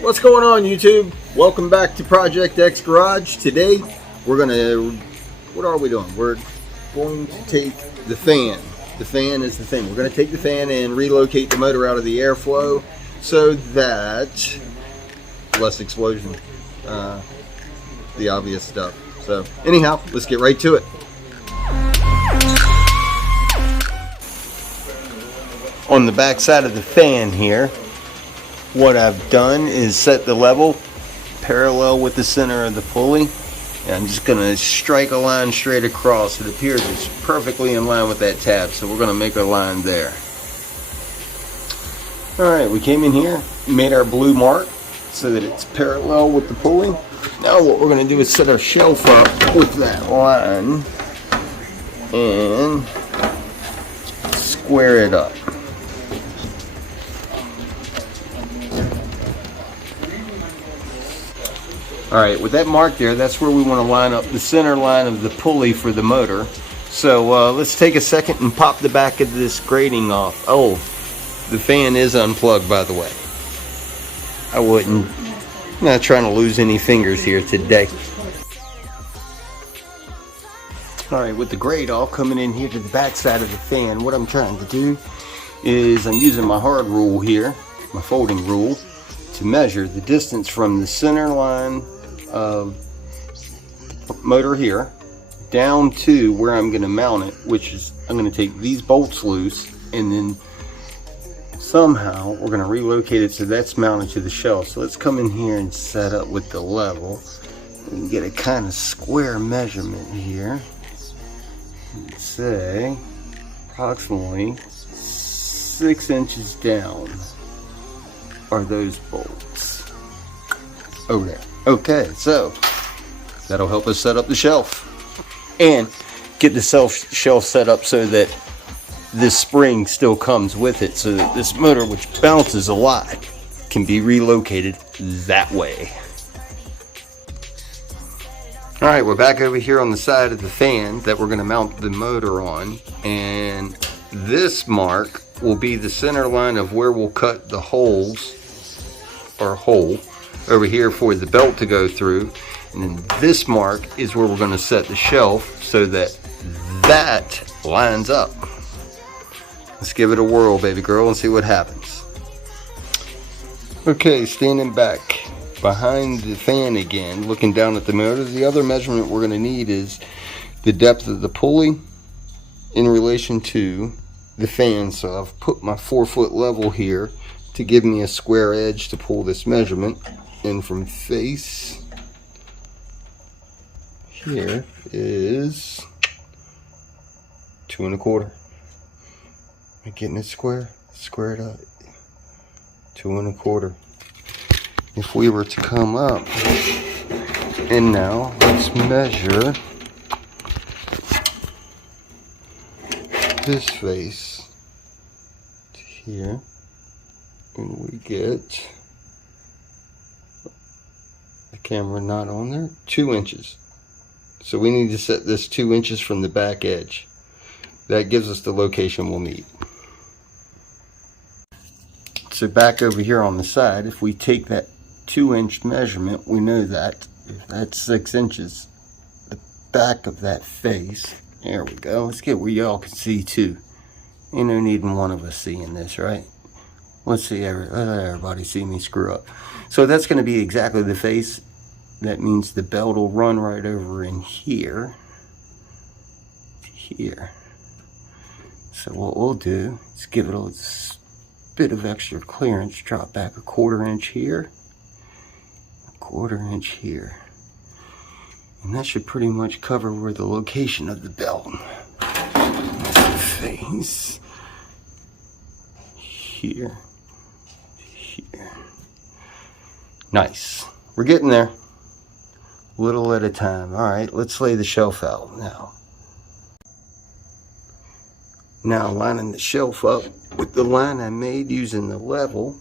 What's going on, YouTube? Welcome back to Project X Garage. Today we're gonna, what are we doing? We're going to take the fan. The fan is the thing. We're gonna take the fan and relocate the motor out of the airflow so that less explosion, the obvious stuff. So anyhow, let's get right to it. On the back side of the fan here, what I've done is set the level parallel with the center of the pulley, and I'm just going to strike a line straight across. It appears it's perfectly in line with that tab, so we're going to make a line there. Alright, we came in here, made our blue mark so that it's parallel with the pulley. Now what we're going to do is set our shelf up with that line and square it up. Alright, with that mark there, that's where we want to line up the center line of the pulley for the motor. So let's take a second and pop the back of this grating off. Oh, the fan is unplugged, by the way. I'm not trying to lose any fingers here today. Alright, with the grate off, coming in here to the back side of the fan, what I'm trying to do is I'm using my hard rule here, my folding rule, to measure the distance from the center line motor here down to where I'm going to mount it, which is I'm going to take these bolts loose and then somehow we're going to relocate it so that's mounted to the shelf. So let's come in here and set up with the level and get a kind of square measurement here. Let's say approximately 6 inches down are those bolts over there. Okay, so that'll help us set up the shelf and get the shelf set up so that this spring still comes with it, so that this motor, which bounces a lot, can be relocated that way. Alright, we're back over here on the side of the fan that we're going to mount the motor on, and this mark will be the center line of where we'll cut the holes, or hole over here for the belt to go through, and then this mark is where we're going to set the shelf so that that lines up. Let's give it a whirl, baby girl, and see what happens. Okay, standing back behind the fan again, looking down at the motor, the other measurement we're going to need is the depth of the pulley in relation to the fan. So I've put my 4-foot level here to give me a square edge to pull this measurement, and from face here is 2 1/4. Am I getting it square? Square it up. 2 1/4. If we were to come up, and now let's measure this face to here, and we get, the camera not on there, 2 inches. So we need to set this 2 inches from the back edge. That gives us the location we'll need. So back over here on the side, if we take that 2-inch measurement, we know that if that's 6 inches, the back of that face, there we go. Let's get where y'all can see too. Ain't no need in one of us seeing this, right? Let's see, let everybody see me screw up. So that's going to be exactly the face. That means the belt will run right over in here to here. So what we'll do is give it a bit of extra clearance, drop back a 1/4 inch here, a 1/4 inch here, and that should pretty much cover where the location of the belt. The face here, here. Nice. We're getting there, little at a time. All right, let's lay the shelf out now. Now lining the shelf up with the line I made using the level.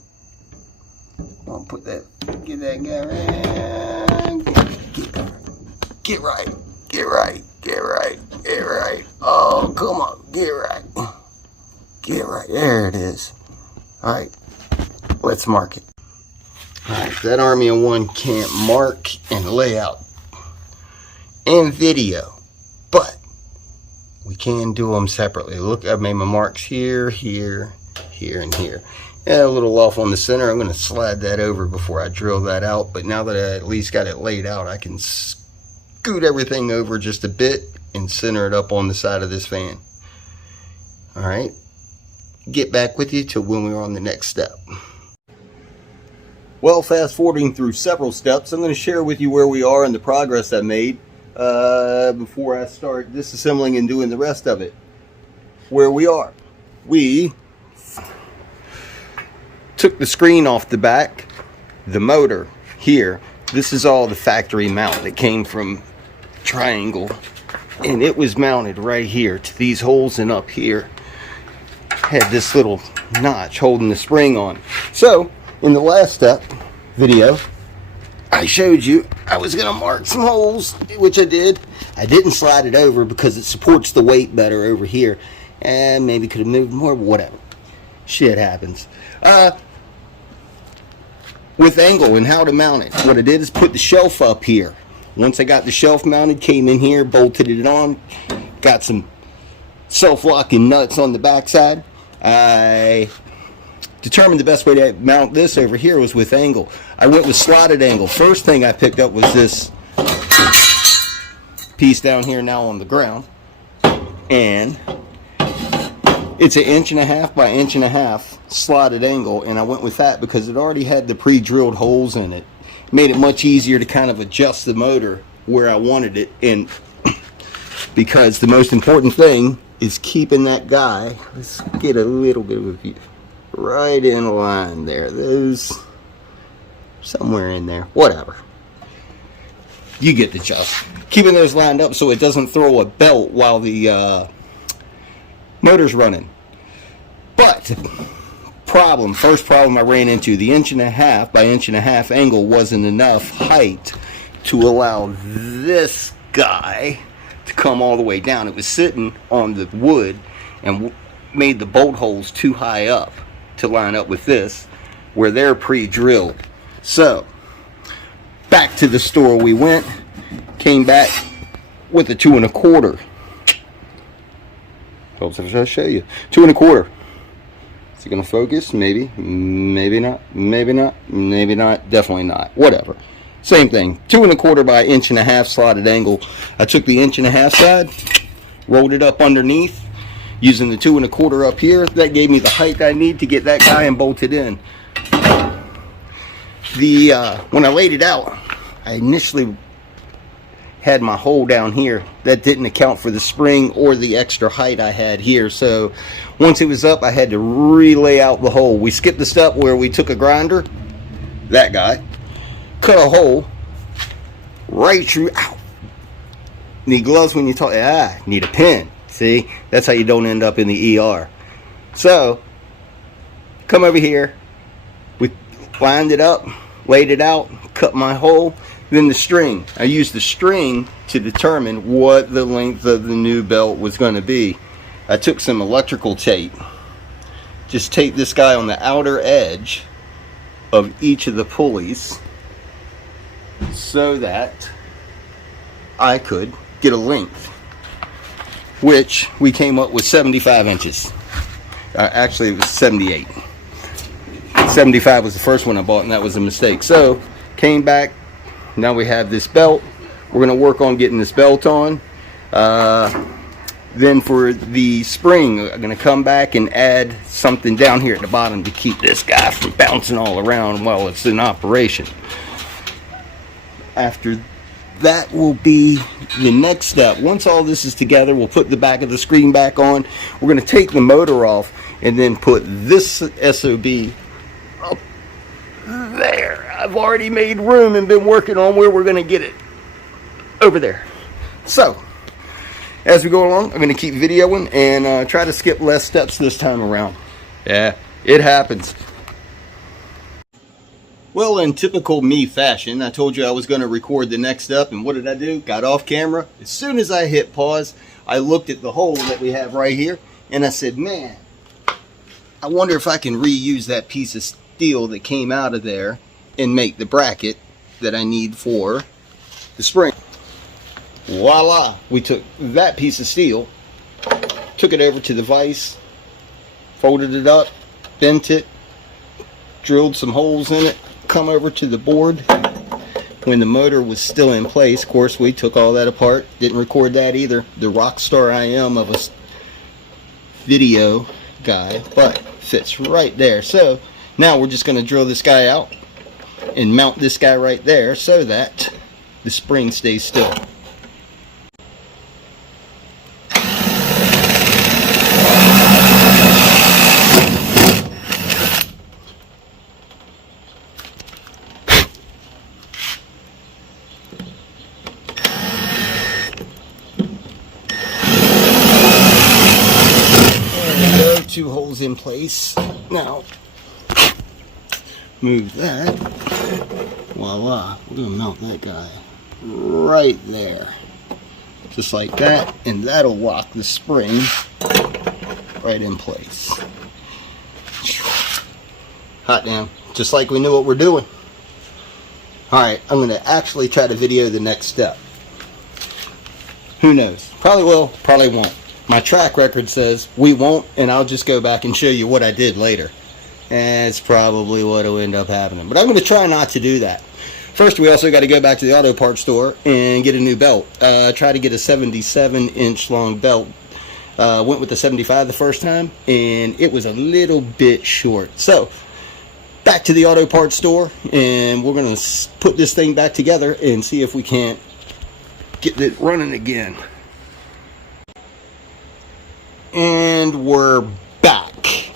I'll put that, get that guy right. Get right, get right, get right, get right. Oh, come on, get right. Get right, there it is. All right, let's mark it. Alright, that Army of One can't mark and lay out and video, but we can do them separately. Look, I've made my marks here, here, here, and here. Yeah, a little off on the center. I'm going to slide that over before I drill that out, but now that I at least got it laid out, I can scoot everything over just a bit and center it up on the side of this fan. Alright, get back with you till when we're on the next step. Well, fast forwarding through several steps, I'm going to share with you where we are and the progress I made before I start disassembling and doing the rest of it. Where we are. We took the screen off the back, the motor here. This is all the factory mount that came from Triangle, and it was mounted right here to these holes, and up here had this little notch holding the spring on. So in the last step video, I showed you I was going to mark some holes, which I did. I didn't slide it over because it supports the weight better over here, and maybe could have moved more, but whatever. Shit happens. With angle and how to mount it, what I did is put the shelf up here. Once I got the shelf mounted, came in here, bolted it on, got some self-locking nuts on the backside. I determined the best way to mount this over here was with angle. I went with slotted angle. First thing I picked up was this piece down here now on the ground, and it's 1.5 inches by 1.5 inches slotted angle, and I went with that because it already had the pre-drilled holes in it. Made it much easier to kind of adjust the motor where I wanted it, and because the most important thing is keeping that guy, let's get a little bit of a view, right in line there. Those somewhere in there, whatever, you get the gist. Keeping those lined up so it doesn't throw a belt while the motor's running. But first problem I ran into, the 1.5 by 1.5 angle wasn't enough height to allow this guy to come all the way down. It was sitting on the wood and made the bolt holes too high up to line up with this, where they're pre-drilled. So back to the store we went, came back with a 2 1/4. Helps if I show you. 2 1/4. Is it going to focus? Maybe. Maybe not. Maybe not. Maybe not. Definitely not. Whatever. Same thing. 2 1/4 by 1.5 inches slotted angle. I took the 1.5 inch side, rolled it up underneath, using the 2 1/4 up here. That gave me the height I need to get that guy and bolted in. When I laid it out, I initially had my hole down here. That didn't account for the spring or the extra height I had here. So once it was up, I had to relay out the hole. We skipped the step where we took a grinder, that guy, cut a hole right through. Ow. Need gloves when you talk. Need a pen. See, that's how you don't end up in the ER. So come over here. We lined it up, laid it out, cut my hole. Then the string. I used the string to determine what the length of the new belt was going to be. I took some electrical tape. Just tape this guy on the outer edge of each of the pulleys so that I could get a length, which we came up with 75 inches. Actually, it was 78. 75 was the first one I bought, and that was a mistake. So came back. Now we have this belt. We're going to work on getting this belt on. Then for the spring, I'm going to come back and add something down here at the bottom to keep this guy from bouncing all around while it's in operation. After that will be the next step. Once all this is together, we'll put the back of the screen back on. We're going to take the motor off and then put this SOB up there. I've already made room and been working on where we're going to get it over there. So as we go along, I'm going to keep videoing and try to skip less steps this time around. Yeah, it happens. Well, in typical me fashion, I told you I was going to record the next step, and what did I do? Got off camera. As soon as I hit pause, I looked at the hole that we have right here, and I said, man, I wonder if I can reuse that piece of steel that came out of there and make the bracket that I need for the spring. Voila! We took that piece of steel, took it over to the vise, folded it up, bent it, drilled some holes in it, come over to the board. When the motor was still in place, of course, we took all that apart. Didn't record that either. The rock star I am of a video guy, but fits right there. So now we're just going to drill this guy out and mount this guy right there so that the spring stays still. Two holes in place. Now move that. Voila, we're gonna mount that guy right there, just like that, and that'll lock the spring right in place. Hot damn, just like we knew what we're doing. Alright, I'm gonna actually try to video the next step. Who knows, probably will, probably won't. My track record says we won't, and I'll just go back and show you what I did later. And it's probably what will end up happening. But I'm going to try not to do that. First, we also got to go back to the auto parts store and get a new belt. Try to get a 77-inch long belt. Went with the 75 the first time, and it was a little bit short. So, back to the auto parts store, and we're going to put this thing back together and see if we can't get it running again. And we're back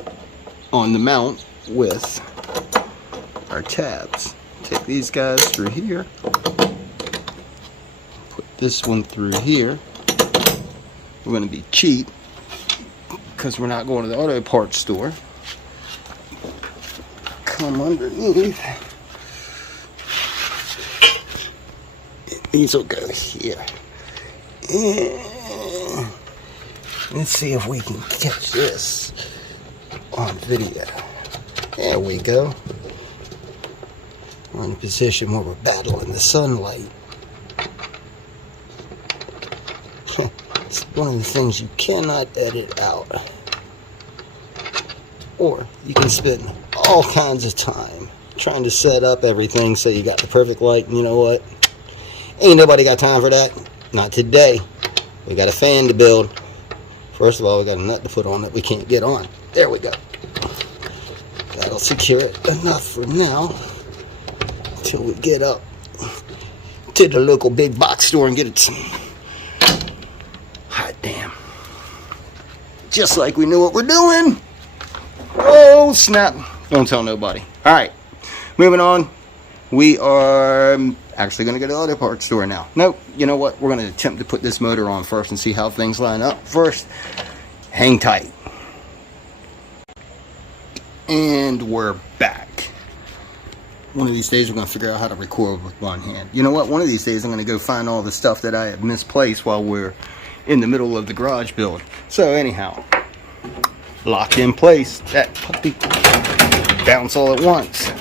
on the mount with our tabs. Take these guys through here, put this one through here. We're going to be cheap because we're not going to the auto parts store. Come underneath. These will go here. And let's see if we can catch this on video. There we go. We're in a position where we're battling the sunlight. It's one of the things you cannot edit out. Or you can spend all kinds of time trying to set up everything so you got the perfect light. And you know what? Ain't nobody got time for that. Not today. We got a fan to build. First of all, we got a nut to put on that we can't get on. There we go. That'll secure it enough for now until we get up to the local big box store and get it. Hot damn. Just like we knew what we're doing. Oh, snap. Don't tell nobody. All right. Moving on. We are actually going to go to the auto parts store now. Nope. You know what? We're going to attempt to put this motor on first and see how things line up. First, hang tight. And we're back. One of these days we're going to figure out how to record with one hand. You know what? One of these days I'm going to go find all the stuff that I have misplaced while we're in the middle of the garage build. So anyhow, locked in place. That puppy bounce all at once.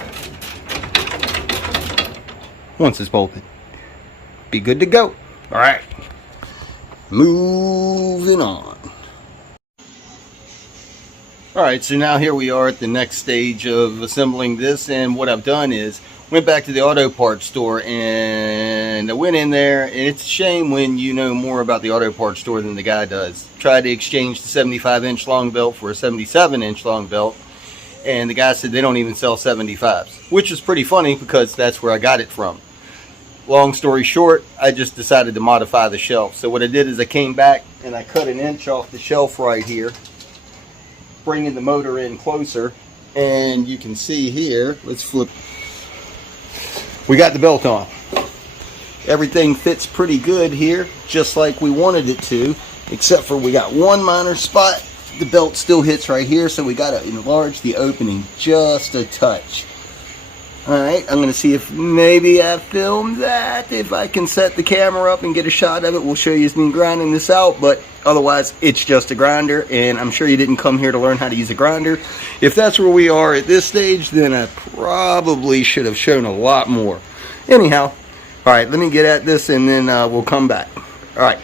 Once it's bolted, be good to go. All right, moving on. All right, so now here we are at the next stage of assembling this, and what I've done is went back to the auto parts store and I went in there, and it's a shame when you know more about the auto parts store than the guy does. Tried to exchange the 75-inch long belt for a 77-inch long belt, and the guy said they don't even sell 75s, which is pretty funny because that's where I got it from. Long story short, I just decided to modify the shelf. So what I did is I came back and I cut an inch off the shelf right here, bringing the motor in closer, and you can see here, let's flip, we got the belt on. Everything fits pretty good here, just like we wanted it to, except for we got one minor spot. The belt still hits right here, so we got to enlarge the opening just a touch. Alright, I'm going to see if maybe I filmed that. If I can set the camera up and get a shot of it, we'll show you me grinding this out. But otherwise, it's just a grinder, and I'm sure you didn't come here to learn how to use a grinder. If that's where we are at this stage, then I probably should have shown a lot more. Anyhow, alright, let me get at this and then we'll come back. Alright.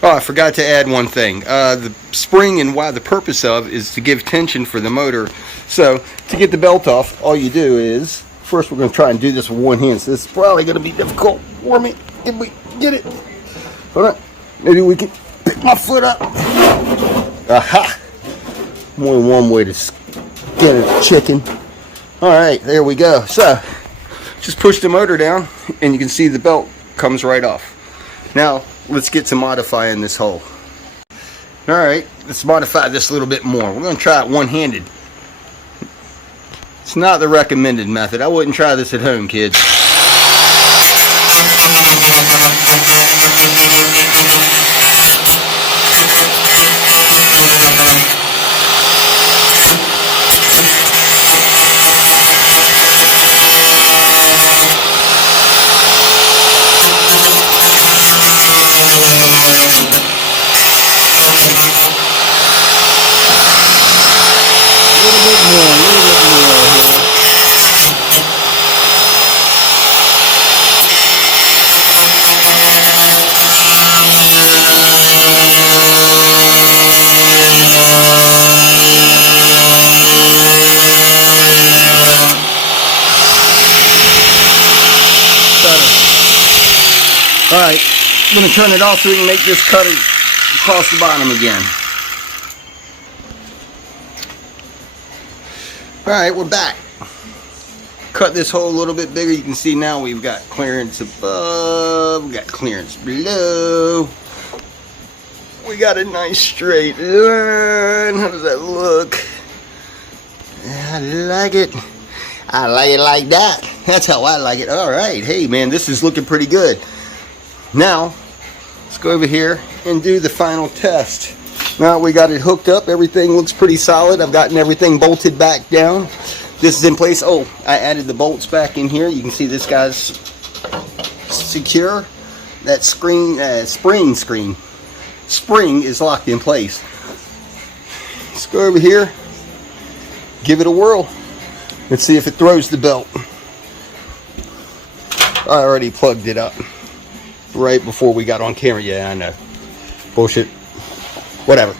Oh, I forgot to add one thing. The spring and why the purpose of is to give tension for the motor. So, to get the belt off, all you do is, first we're going to try and do this with one hand. So this is probably going to be difficult for me. If we get it. Hold on. Maybe we can pick my foot up. Aha! More than one way to get a chicken. Alright, there we go. So, just push the motor down and you can see the belt comes right off. Now, let's get to modifying this hole. Alright, let's modify this a little bit more. We're going to try it one-handed. It's not the recommended method. I wouldn't try this at home, kids. Alright, I'm going to turn it off so we can make this cut across the bottom again. Alright, we're back. Cut this hole a little bit bigger. You can see now we've got clearance above, we got clearance below. We got a nice straight line. How does that look? I like it. I like it like that. That's how I like it. Alright, hey man, this is looking pretty good. Now, let's go over here and do the final test. Now we got it hooked up. Everything looks pretty solid. I've gotten everything bolted back down. This is in place. Oh, I added the bolts back in here. You can see this guy's secure. That spring is locked in place. Let's go over here. Give it a whirl. Let's see if it throws the belt. I already plugged it up right before we got on camera. Yeah, I know. Bullshit. Whatever.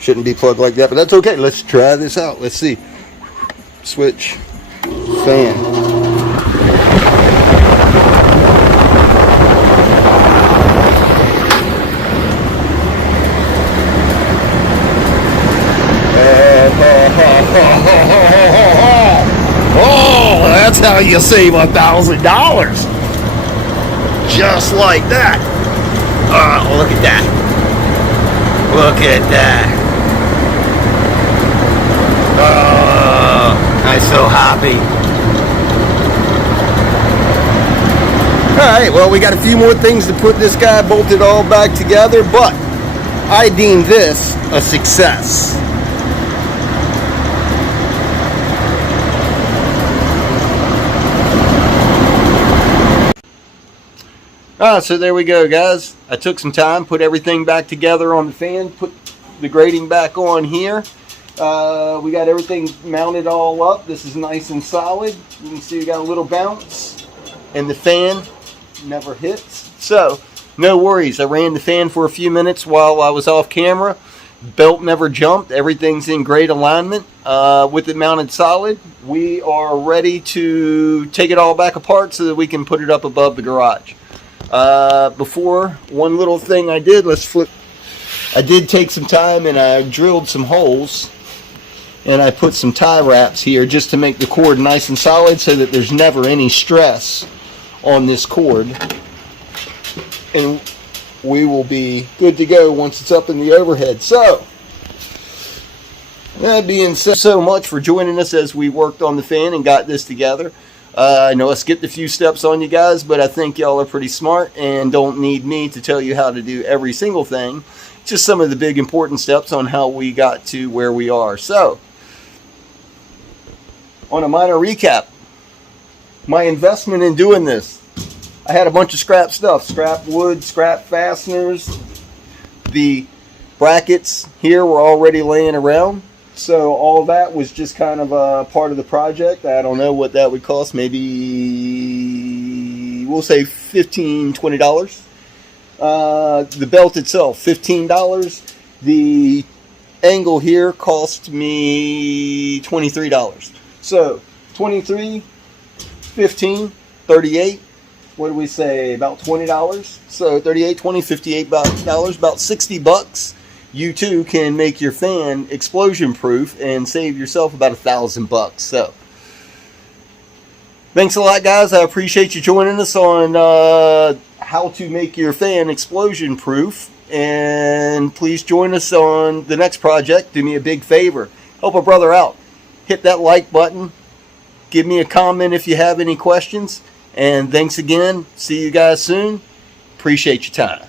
Shouldn't be plugged like that, but that's okay. Let's try this out. Let's see. Switch. Fan. Oh, that's how you save $1,000. Just like that. Oh, look at that. Look at that. Oh, I'm so happy. Alright, well, we got a few more things to put this guy bolted all back together, but I deem this a success. So there we go, guys. I took some time, put everything back together on the fan, put the grating back on here. We got everything mounted all up. This is nice and solid. You can see we got a little bounce, and the fan never hits. So, no worries. I ran the fan for a few minutes while I was off camera. Belt never jumped. Everything's in great alignment. With it mounted solid, we are ready to take it all back apart so that we can put it up above the garage. Before, one little thing I did, I did take some time and I drilled some holes and I put some tie wraps here just to make the cord nice and solid so that there's never any stress on this cord, and we will be good to go once it's up in the overhead. So, that being said, so much for joining us as we worked on the fan and got this together. I know I skipped a few steps on you guys, but I think y'all are pretty smart and don't need me to tell you how to do every single thing. Just some of the big important steps on how we got to where we are. So, on a minor recap. My investment in doing this. I had a bunch of scrap stuff. Scrap wood, scrap fasteners. The brackets here were already laying around. So all that was just kind of a part of the project. I don't know what that would cost. Maybe we'll say $15, $20. The belt itself, $15. The angle here cost me $23. So 23, 15, 38. What do we say? About $20. So 38, 20, 58 dollars, about 60 bucks. You too can make your fan explosion proof and save yourself about $1,000. So thanks a lot, guys. I appreciate you joining us on how to make your fan explosion proof. And please join us on the next project. Do me a big favor. Help a brother out. Hit that like button. Give me a comment if you have any questions. And thanks again. See you guys soon. Appreciate your time.